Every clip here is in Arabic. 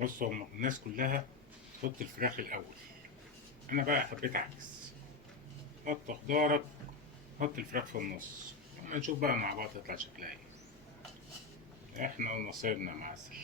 بص، هم الناس كلها تحط الفراخ الاول. انا بقى حبيت عكس. حط خضارك، حط الفراخ في النص. اما نشوف بقى مع بعض تطلع شكلها ايه. احنا ونصيبنا معسل.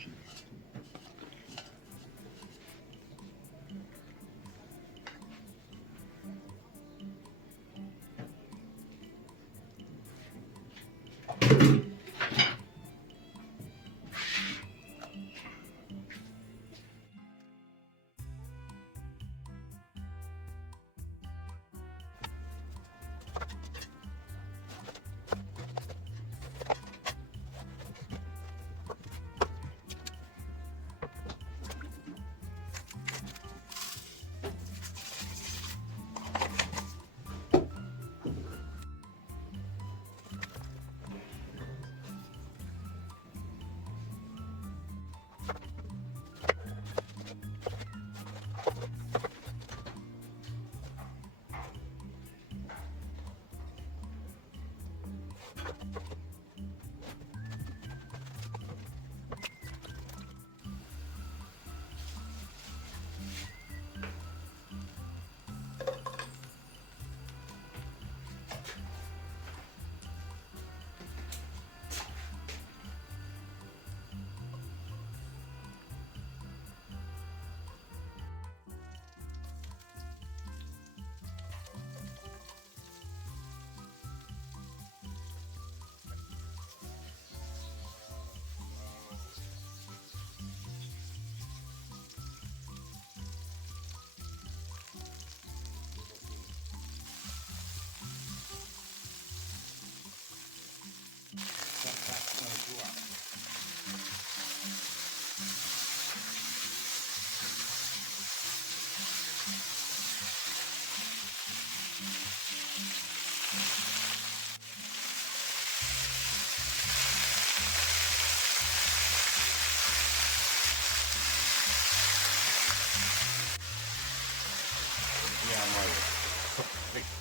يا ميه بابريكا،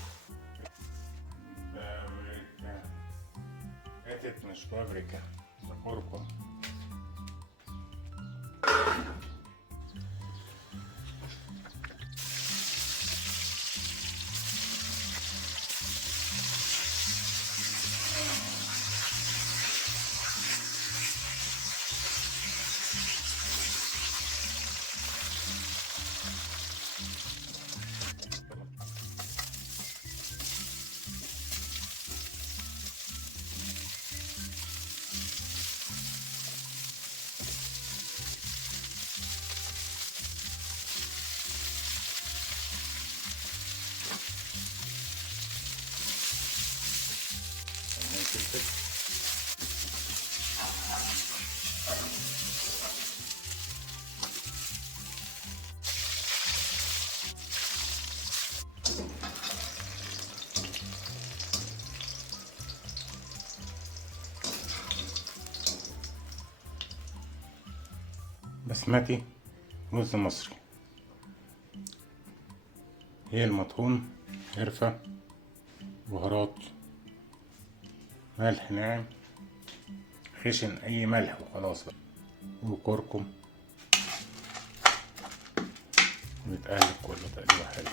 حتة مش بابريكا، ده كركم. بسمتي، رز مصري، هي المطحون، قرفة، بهارات، ملح ناعم خشن، اي ملح وخلاص بقى، وكركم، ويتقلب كله تقليبه حلو.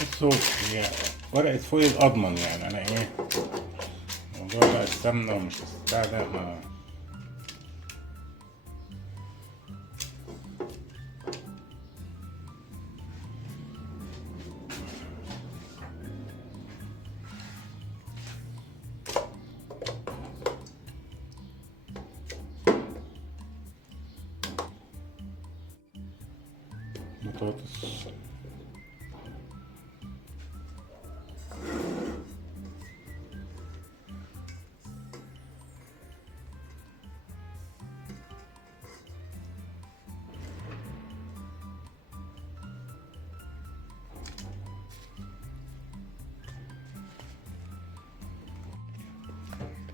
الصوص هي ورقة فويل أضمن، يعني أنا إيه موضوع بقى السمنة ومش بتاع ده ما. بطاطس،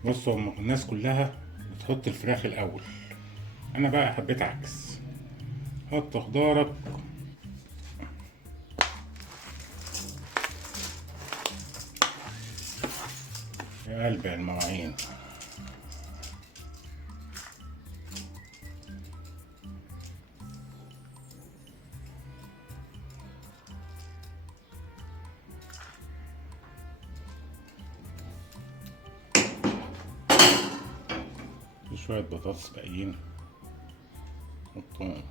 بصوا، هم الناس كلها بتحط الفراخ الأول. أنا بقى حبيت عكس. حط خضارك، يا قلبي المواعين. في شوية بطاطس باقيين نحطهم.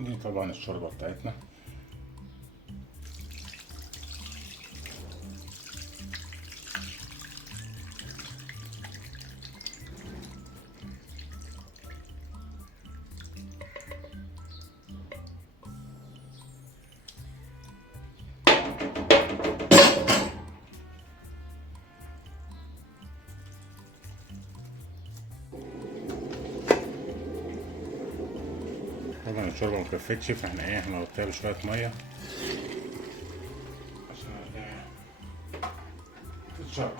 دي طبعا الشوربة بتاعتنا. طبعا الشوربة مكفتش، فاحنا ايه هنغطيها بشوية مية عشان تتشرب.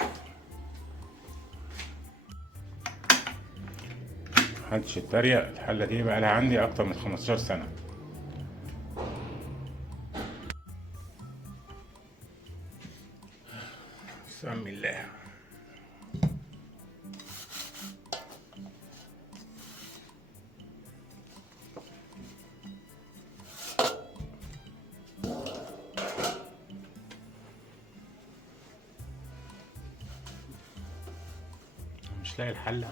محدش يتريق، الحلة دي بقالها عندي أكتر من 15 سنة. بسم الله. مش لاقي الحلة.